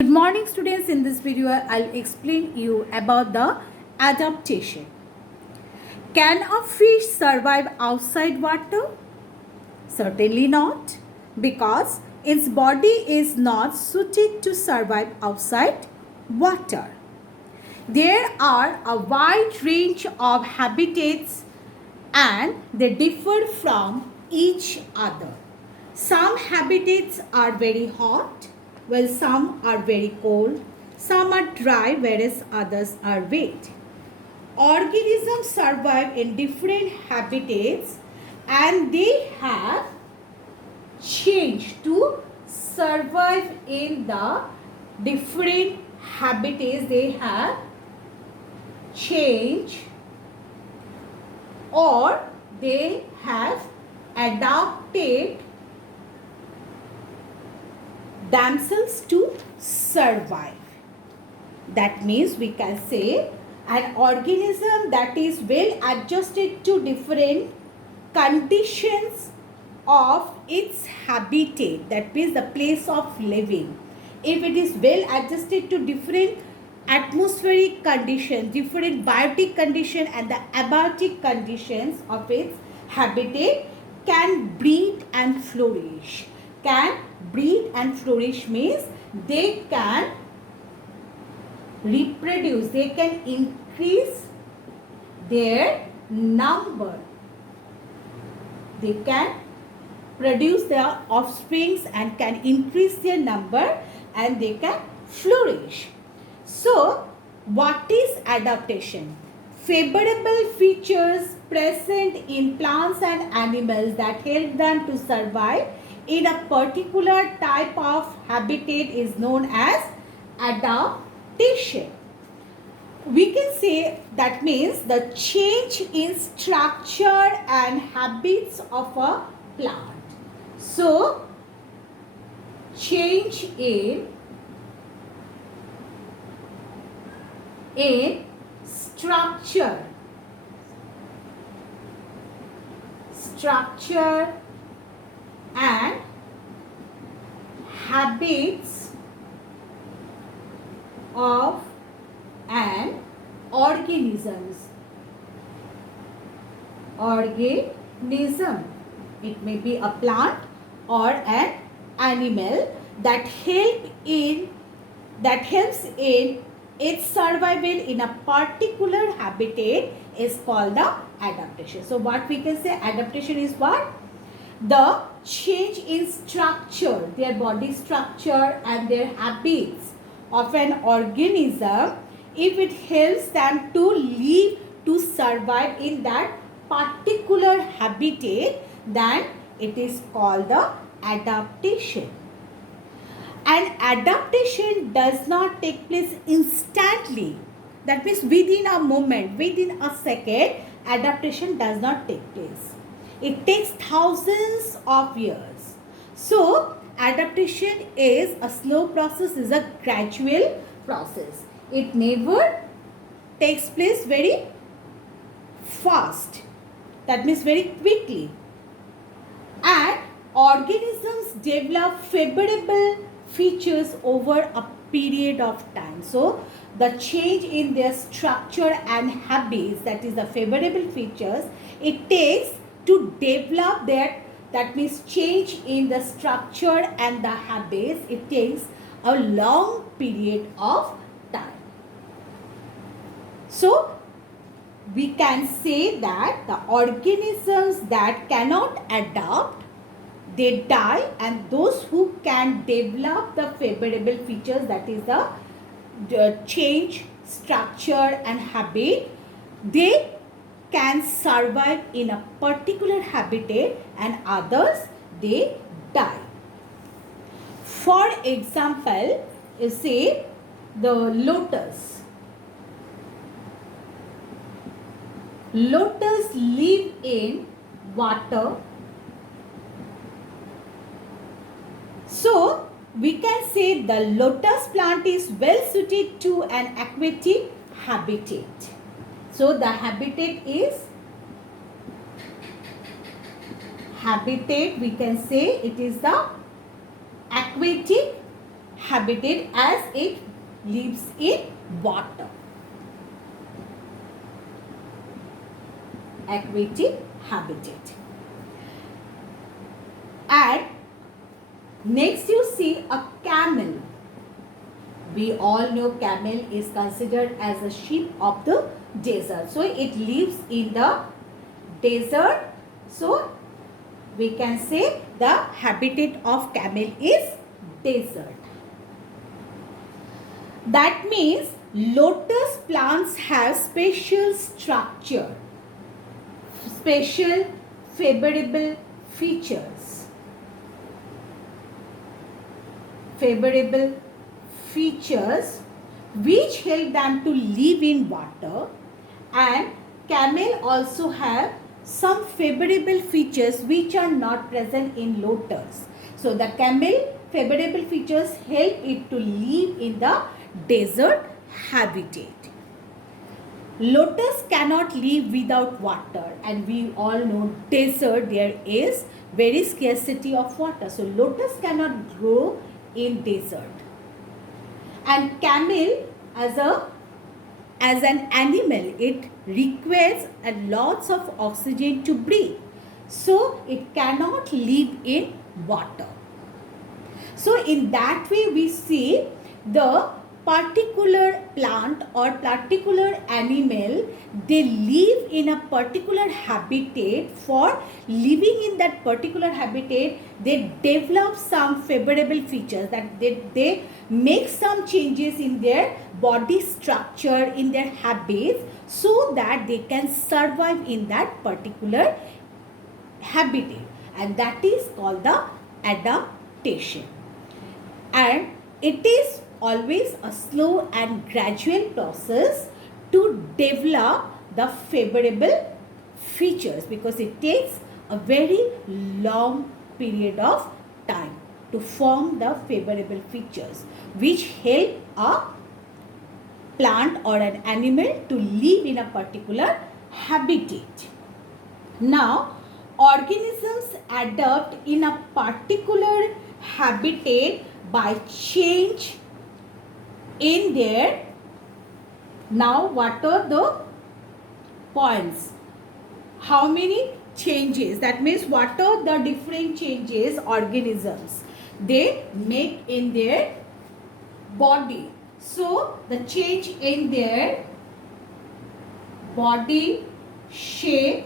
Good morning students. In this video I'll explain you about the adaptation. Can a fish survive outside water? Certainly not, because its body is not suited to survive outside water. There are a wide range of habitats and they differ from each other. Some habitats are very hot, while some are very cold. Some are dry, whereas others are wet. Organisms survive in different habitats and they have changed to survive in the different habitats. They have changed or they have adapted themselves to survive. That means we can say an organism that is well adjusted to different conditions of its habitat, that means the place of living. If it is well adjusted to different atmospheric conditions, different biotic conditions and the abiotic conditions of its habitat, can breed and flourish. Can breed and flourish means they can reproduce, they can increase their number. They can produce their offsprings and can increase their number and they can flourish. So, what is adaptation? Favorable features present in plants and animals that help them to survive in a particular type of habitat is known as adaptation. We can say that means the change in structure and habits of a plant. So, change in structure and habits of an organism. It may be a plant or an animal that helps in its survival in a particular habitat is called the adaptation. So what we can say, adaptation is what? The change in structure, their body structure and their habits of an organism, if it helps them to live, to survive in that particular habitat, then it is called the adaptation. And adaptation does not take place instantly. That means within a moment, within a second, adaptation does not take place. It takes thousands of years. So, adaptation is a slow process, is a gradual process. It never takes place very fast. That means very quickly. And organisms develop favorable features over a period of time. So, the change in their structure and habits, that is the favorable features, it takes to develop that means change in the structure and the habits, it takes a long period of time. So, we can say that the organisms that cannot adapt, they die, and those who can develop the favorable features, that is the change, structure and habit, they can survive in a particular habitat and others they die. For example, you say the lotus. Lotus live in water. So, we can say the lotus plant is well suited to an aquatic habitat. So, the habitat is we can say it is the aquatic habitat as it lives in water. Aquatic habitat. And next you see a camel. We all know camel is considered as a sheep of the desert. So it lives in the desert. So we can say the habitat of camel is desert. That means lotus plants have special structure, special favorable features. Favorable features which help them to live in water, and camel also have some favorable features which are not present in lotus. So the camel favorable features help it to live in the desert habitat. Lotus cannot live without water, and we all know desert there is very scarcity of water. So lotus cannot grow in desert. And camel as an animal, it requires a lots of oxygen to breathe. So it cannot live in water. So in that way we see the particular plant or particular animal, they live in a particular habitat. For living in that particular habitat, they develop some favorable features, that they make some changes in their body structure, in their habits, so that they can survive in that particular habitat, and that is called the adaptation. And it is always a slow and gradual process to develop the favorable features, because it takes a very long period of time to form the favorable features which help a plant or an animal to live in a particular habitat. Now, organisms adapt in a particular habitat by change in their, now what are the points? How many changes? That means what are the different changes organisms they make in their body? So the change in their body shape.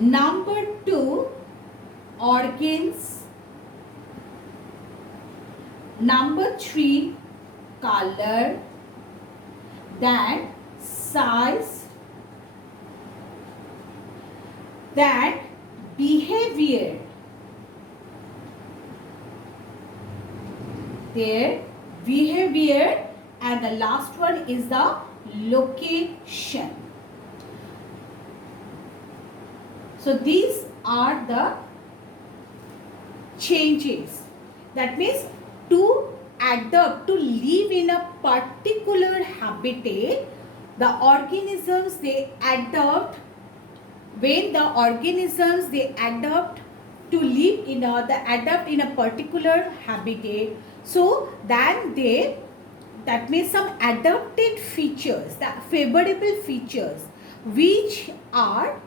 Number 2, organs. Number 3, color. Then size. Then behavior. Their behavior, and the last one is the location. So these are the changes. That means to adapt, to live in a particular habitat, the organisms they adapt. When the organisms they adapt to live in a, they adapt in a particular habitat, so then they, that means some adapted features, the favorable features which are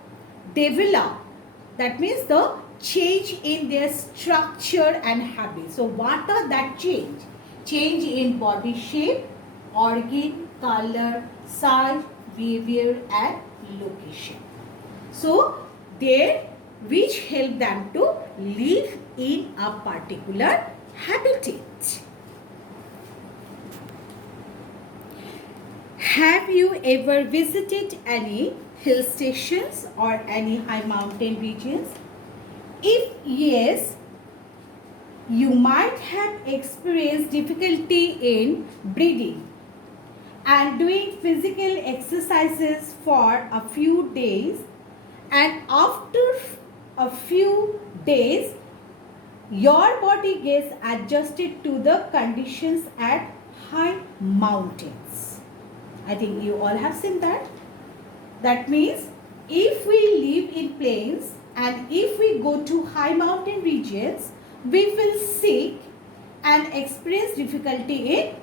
developed, that means the change in their structure and habits. So what are that change? Change in body shape, organ, color, size, behavior and location. So there, which help them to live in a particular habitat. Have you ever visited any hill stations or any high mountain regions? If yes, you might have experienced difficulty in breathing and doing physical exercises for a few days, and after a few days your body gets adjusted to the conditions at high mountains. I think you all have seen that. That means if we live in plains and if we go to high mountain regions, we feel sick and experience difficulty in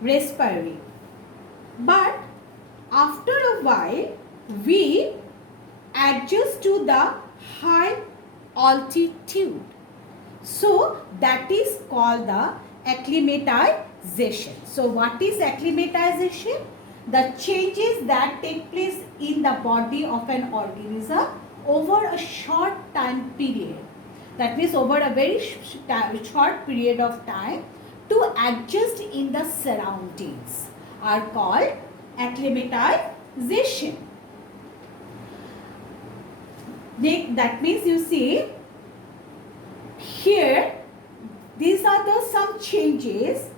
respiring. But after a while, we adjust to the high altitude. So that is called the acclimatization. So what is acclimatization? The changes that take place in the body of an organism over a short time period. That means over a very short period of time to adjust in the surroundings are called acclimatization. That means you see here, these are the some changes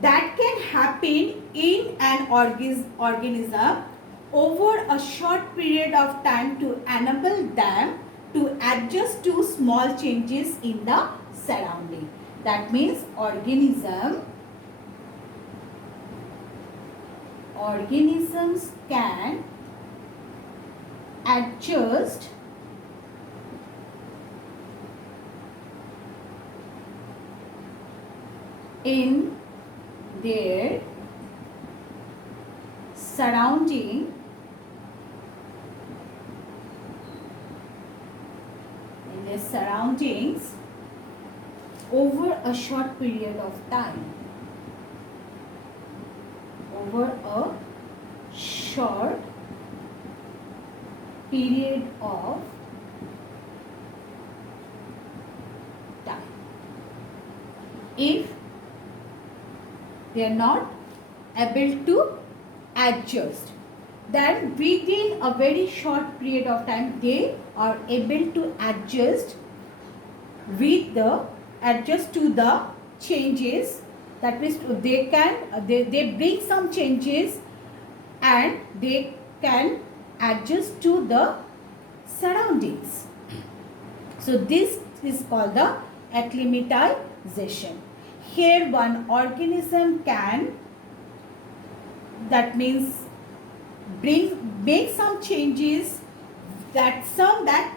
that can happen in an organism over a short period of time to enable them to adjust to small changes in the surrounding. That means organisms can adjust in their surroundings over a short period of time. Over a short period of time. If they are not able to adjust, then within a very short period of time they are able to adjust to the changes. That means they bring some changes and they can adjust to the surroundings. So this is called the acclimatization. Here one organism can, that means make some changes, that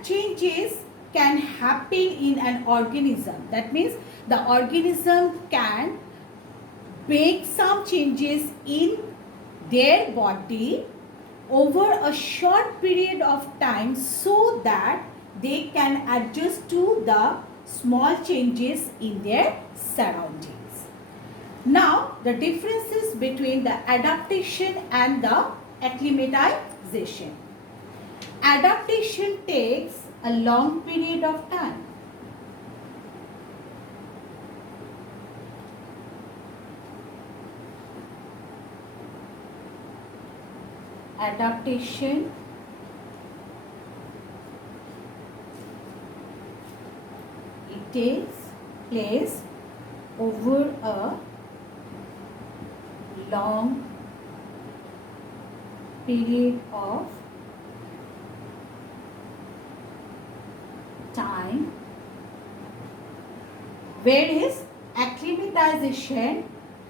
changes can happen in an organism. That means the organism can make some changes in their body over a short period of time so that they can adjust to the small changes in their surroundings. Now the differences between the adaptation and the acclimatization. Adaptation takes a long period of time. Adaptation it takes place over a long period of time, whereas acclimatization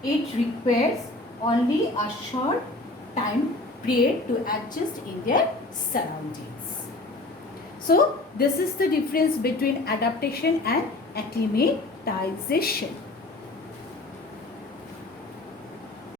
it requires only a short time period to adjust in their surroundings. So this is the difference between adaptation and acclimatization.